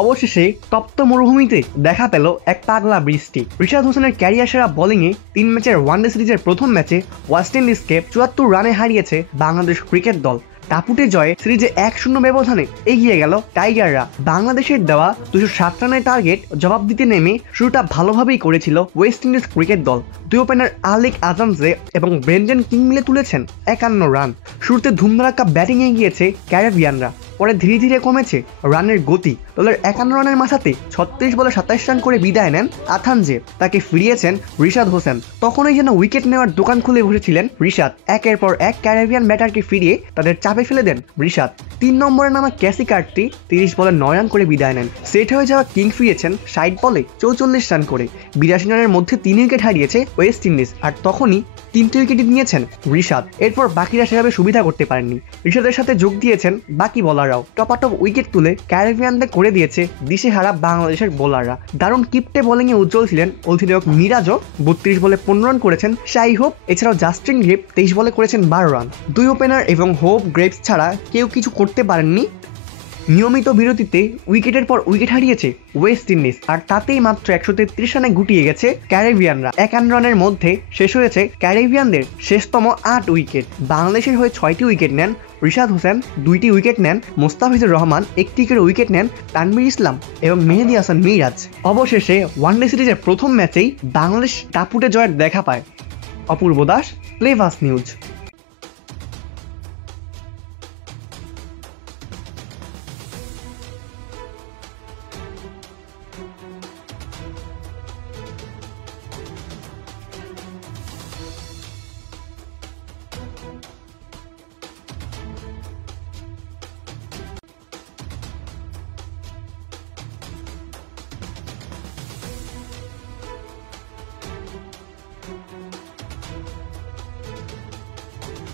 অবশেষে তপ্ত মরুভূমিতে দেখা পেল এক পাগলা বৃষ্টি। রিশাদ হোসেনের ক্যারিয়ার সেরা বোলিংয়ে 3 ম্যাচের ওয়ানডে সিরিজের প্রথম ম্যাচে ওয়েস্ট ইন্ডিজকে 74 রানে হারিয়েছে বাংলাদেশ ক্রিকেট দল। টাপুটে জয়ে সিরিজে 1-0 ব্যবধানে এগিয়ে গেল টাইগাররা। বাংলাদেশের দেওয়া 207 রানের টার্গেট জবাব দিতে নেমে শুরুটা ভালোভাবেই করেছিল ওয়েস্ট ইন্ডিজ ক্রিকেট দল। দুই ওপেনার আলিক আজামজে এবং ব্রেন্ডন কিং মিলে তুলেছেন 51 রান। শুরুতে ধুমধারাক্কা ব্যাটিংয়ে গিয়েছে ক্যারিবিয়ানরা, পরে ধীরে ধীরে কমেছে রানের গতি। দলের 51 রানের মাথাতে 36 বলে 27 রান করে বিদায় নেন আথানজে। তাকে ফিরিয়েছেন রিশাদ হোসেন। তখনই যেন উইকেট নেওয়ার দোকান খুলে বসেছিলেন রিশাদ। একের পর এক ক্যারিবিয়ান ব্যাটারকে ফিরিয়ে তাদের চাপে ফেলে দেন রিশাদ। 3 নম্বরে নামা ক্যাসি কার্টি 30 বলে 9 রান করে বিদায় নেন। সেট হয়ে যাওয়া কিং ফিরেছেন 60 বলে 44 রান করে। 82 রানের মধ্যে 3 উইকেট হারিয়েছে ওয়েস্ট ইন্ডিজ, আর তখনই 3টে উইকেট নিয়েছেন রিশাদ। এরপর বাকিরা সেভাবে সুবিধা করতে পারেননি। রিশাদের সাথে যোগ দিয়েছেন বাকি বোলাররাও। টপাটপ উইকেট তুলে ক্যারিবিয়ানদের করে দিয়েছে দিশেহারা বাংলাদেশের বোলাররা। দারুণ কিপটে বোলিংয়ে উজ্জ্বল ছিলেন অধিনায়ক মিরাজও। 32 বলে 15 রান করেছেন শাই হোপ। এছাড়াও জাস্টিন গ্রেপ 23 বলে করেছেন 12 রান। দুই ওপেনার এবং হোপ গ্রেপস ছাড়া কেউ কিছু করতে পারেননি। নিয়মিত বিরতিতে উইকেটের পর উইকেট হারিয়েছে ওয়েস্ট ইন্ডিজ, আর তাতেই মাত্র 133 রানে গুটিয়ে গেছে ক্যারিবিয়ানরা। 51 রানের মধ্যে শেষ হয়েছে ক্যারিবিয়ানদের শেষতম 8 উইকেট। বাংলাদেশের হয়ে 6টি উইকেট নেন রিশাদ হোসেন, 2টি উইকেট নেন মোস্তাফিজুর রহমান, 1টি উইকেট নেন তানভীর ইসলাম এবং মেহেদী হাসান মিরাজ। অবশেষে ওয়ানডে সিরিজের প্রথম ম্যাচেই বাংলাদেশ টাপুটে জয়ের দেখা পায়। অপূর্ব দাস, প্লেভাস নিউজ।